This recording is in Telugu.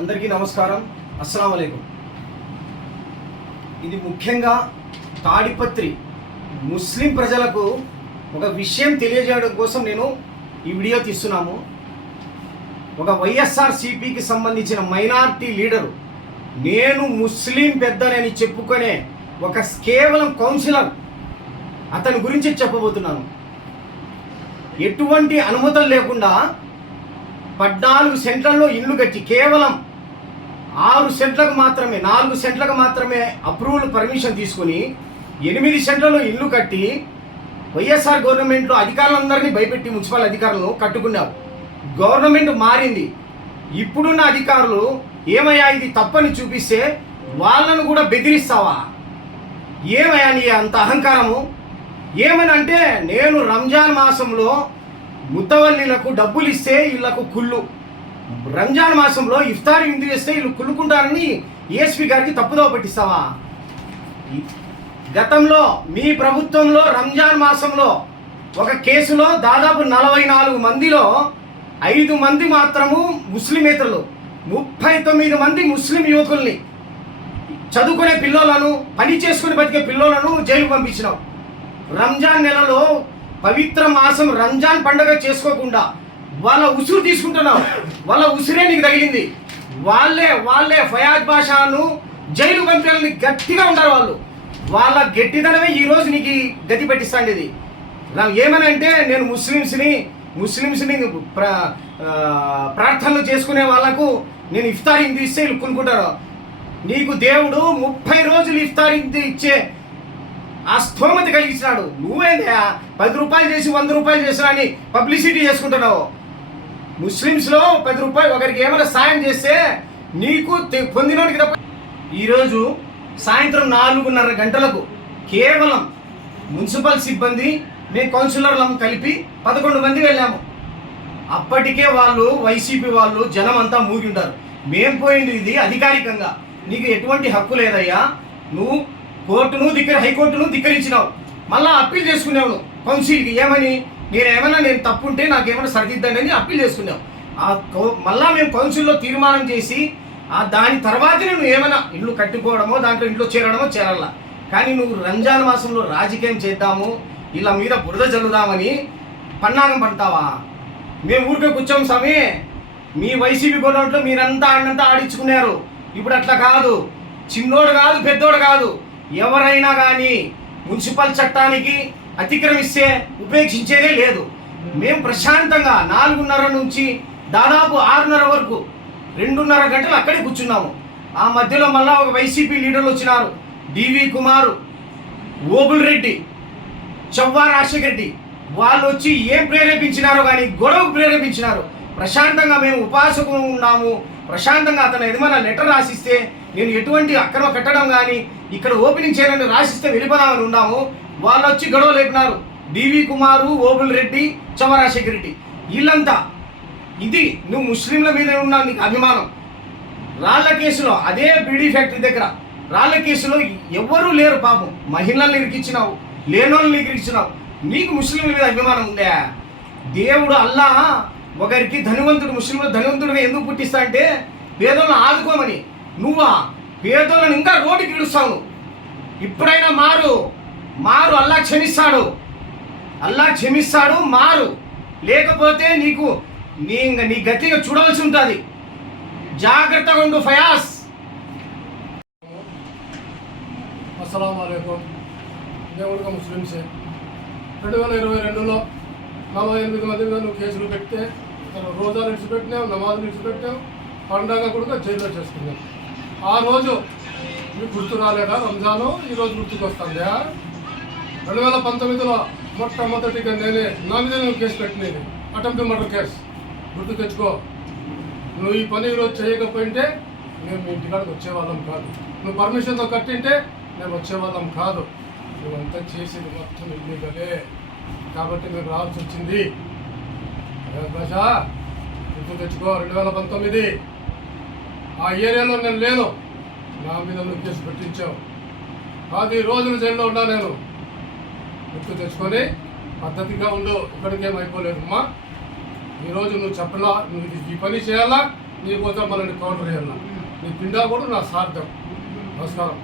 అందరికీ నమస్కారం. అస్సలం అయికం ఇది ముఖ్యంగా తాడిపత్రి ముస్లిం ప్రజలకు ఒక విషయం తెలియజేయడం కోసం నేను ఈ వీడియో తీస్తున్నాము. ఒక వైఎస్ఆర్ సిపికి సంబంధించిన మైనార్టీ లీడరు నేను ముస్లిం పెద్దనని చెప్పుకునే ఒక కేవలం కౌన్సిలర్ అతని గురించి చెప్పబోతున్నాను. ఎటువంటి అనుమతులు లేకుండా పద్నాలుగు సెంట్రల్లో ఇల్లు కట్టి కేవలం ఆరు సెంట్లకు మాత్రమే నాలుగు సెంట్లకు మాత్రమే అప్రూవల్ పర్మిషన్ తీసుకుని ఎనిమిది సెంట్లలో ఇల్లు కట్టి వైఎస్ఆర్ గవర్నమెంట్లో అధికారులందరినీ భయపెట్టి మున్సిపల్ అధికారులను కట్టుకున్నారు. గవర్నమెంట్ మారింది. ఇప్పుడున్న అధికారులు ఏమయ్యా ఇది తప్పని చూపిస్తే వాళ్ళను కూడా బెదిరిస్తావా? ఏమయ్యా నీ అంత అహంకారము? ఏమని అంటే నేను రంజాన్ మాసంలో ముత్తవల్లిలకు డబ్బులు ఇస్తే వీళ్ళకు కుళ్ళు. రంజాన్ మాసంలో ఇఫ్తార్ ఇంటి చేస్తే వీళ్ళు కుళ్ళుకుంటారని ఏఎస్పి గారికి తప్పుదోవ పట్టిస్తావా? గతంలో మీ ప్రభుత్వంలో రంజాన్ మాసంలో ఒక కేసులో దాదాపు నలభై నాలుగు మందిలో ఐదు మంది మాత్రము ముస్లిమేతరులు ముప్పై తొమ్మిది మంది ముస్లిం యువకుల్ని చదువుకునే పిల్లలను పని చేసుకుని బతికే పిల్లలను జైలు పంపించినావు రంజాన్ నెలలో పవిత్ర మాసం రంజాన్ పండుగ చేసుకోకుండా వాళ్ళ ఉసురు తీసుకుంటున్నావు. వాళ్ళ ఉసిరే నీకు తగిలింది. వాళ్ళే వాళ్ళే ఫయాజ్ బాషాను జైలు పంపాలని గట్టిగా ఉంటారు వాళ్ళు. వాళ్ళ గట్టిదనమే ఈ రోజు నీకు గతి పెట్టిస్తాండి ఇది రా- ఏమనంటే నేను ముస్లిమ్స్ని ముస్లిమ్స్ని ప్ర ప్రార్థనలు చేసుకునే వాళ్ళకు నేను ఇఫ్తారింగ్ తీస్తే ఇస్తే కొనుక్కుంటారు. నీకు దేవుడు ముప్పై రోజులు ఇఫ్తారింగ్ ఇచ్చే ఆ స్థోమత కలిగించినాడు. నువ్వేందా పది రూపాయలు చేసి వంద రూపాయలు చేసినా అని పబ్లిసిటీ చేసుకుంటున్నావు. ముస్లిమ్స్లో పది రూపాయలు ఒకరికి ఏమైనా సాయం చేస్తే నీకు తె- తప్ప ఈరోజు సాయంత్రం నాలుగున్నర గంటలకు కేవలం మున్సిపల్ సిబ్బంది మేము కౌన్సిలర్లం కలిపి పదకొండు మంది వెళ్ళాము. అప్పటికే వాళ్ళు వైసీపీ వాళ్ళు జనం అంతా మూగింటారు మేం పోయింది ఇది అధికారికంగా. నీకు ఎటువంటి హక్కు లేదయ్యా. నువ్వు కోర్టును దిక్క హైకోర్టును ధిక్కరించినావు. మళ్ళా అప్పీల్ చేసుకునేవు కౌన్సిల్కి ఏమని? నేను ఏమైనా నేను తప్పుంటే నాకు ఏమైనా సరిదిద్దండి అని అప్పీల్ చేసుకున్నావు ఆ మళ్ళా మేము కౌన్సిల్లో తీర్మానం చేసి ఆ దాని తర్వాత నువ్వు ఏమైనా ఇల్లు కట్టుకోవడమో దాంట్లో ఇంట్లో చేరడమో చేరాల కానీ నువ్వు రంజాన్ మాసంలో రాజకీయం చేద్దాము ఇలా మీద బురద చల్లుదామని పన్నాగం పడతావా? మేము ఊరికే కూర్చోం స్వామి. మీ వైసీపీ గొడవట్లో మీరంతా ఆడినంతా ఆడించుకున్నారు. ఇప్పుడు అట్లా కాదు. చిన్నోడు కాదు పెద్దోడు కాదు. ఎవరైనా కానీ మున్సిపల్ చట్టానికి అతిక్రమిస్తే ఉపేక్షించేదే లేదు. మేము ప్రశాంతంగా నాలుగున్నర నుంచి దాదాపు ఆరున్నర వరకు రెండున్నర గంటలు అక్కడే కూర్చున్నాము. ఆ మధ్యలో మళ్ళా ఒక వైసీపీ లీడర్లు వచ్చినారు. డివి కుమారు ఓబుల్ రెడ్డి చవ్వా రాజశేఖర రెడ్డి. వాళ్ళు వచ్చి ఏం ప్రేరేపించినారో కానీ గొడవకు ప్రేరేపించినారు. ప్రశాంతంగా మేము ఉపాసకు ఉన్నాము. ప్రశాంతంగా అతను ఏదైనా లెటర్ రాసిస్తే నేను ఎటువంటి అక్రమ కట్టడం కానీ ఇక్కడ ఓపెనింగ్ చేయాలని రాసిస్తే వెళ్ళిపోదామని ఉన్నాము. వాళ్ళు వచ్చి గొడవ లేపినారు. డివి కుమారు ఓబుల్ రెడ్డి చవ్వ రెడ్డి వీళ్ళంతా ఇది నువ్వు ముస్లింల మీద ఉన్న నీకు అభిమానం. రాళ్ళ కేసులో అదే బీడీ ఫ్యాక్టరీ దగ్గర. రాళ్ళ కేసులో ఎవ్వరూ లేరు పాపం. మహిళల్ని ఇరికిచ్చినావు లేనోళ్ళని ఇరికిచ్చినావు నీకు ముస్లింల మీద అభిమానం ఉందా? దేవుడు అల్లా ఒకరికి ధనవంతుడు ముస్లింలు ధనవంతుడిగా ఎందుకు పుట్టిస్తా అంటే పేదలను ఆదుకోమని. నువ్వా? పేదోళ్ళని ఇంకా రోడ్డుకి ఇడుస్తావు ఇప్పుడైనా మారు. మారు అల్లా క్షమిస్తాడు. అల్లా క్షమిస్తాడు మారు. లేకపోతే నీకు నీ నీ గతిగా చూడవలసి ఉంటుంది. జాగ్రత్తగా ఉండు ఫయాస్. అస్సలం అయికం దేవుడిగా ముస్లిమ్సే. రెండు వేల ఇరవై రెండులో నలభై ఎనిమిది మంది మీద నువ్వు కేసులు పెడితే తను రోజాలు ఇడిచిపెట్టినావు నమాజులు ఇడిచిపెట్టావు పండగ కూడా జైల్లో చేసుకున్నావు ఆ రోజు మీకు గుర్తు రాలేదా? రంజాను ఈరోజు రోజు గుర్తుకు వస్తుందా రెండు వేల పంతొమ్మిదిలో మొట్టమొదటిగా నేనే నా మీద నువ్వు కేసు పెట్టినది. Attempt murder case. గుర్తు తెచ్చుకో. నువ్వు ఈ పని ఈరోజు చేయకపోయింటే మేము మీ ఇంటికాడికి వచ్చేవాళ్ళం కాదు. నువ్వు పర్మిషన్తో కట్టింటే మేము వచ్చేవాళ్ళం కాదు. నువ్వంతా చేసేది మొత్తం ఇల్లీగలే. కాబట్టి మేము రావాల్సి వచ్చింది. భాష గుర్తు తెచ్చుకో. రెండు వేల పంతొమ్మిది ఆ ఏరియాలో నేను లేను. నా మీద నువ్వు కేసు పెట్టించావు. పది రోజులు జైల్లో ఉన్నా నేను. గుర్తు తెచ్చుకొని పద్ధతిగా ఉండు ఇక్కడికేం అయిపోలేదు అమ్మా ఈరోజు నువ్వు చెప్పలా నువ్వు ఈ పని చేయాలా నీకోసం మనల్ని కౌంటర్ చేయాలా. నీ పిండా కూడా నా సార్థం. నమస్కారం.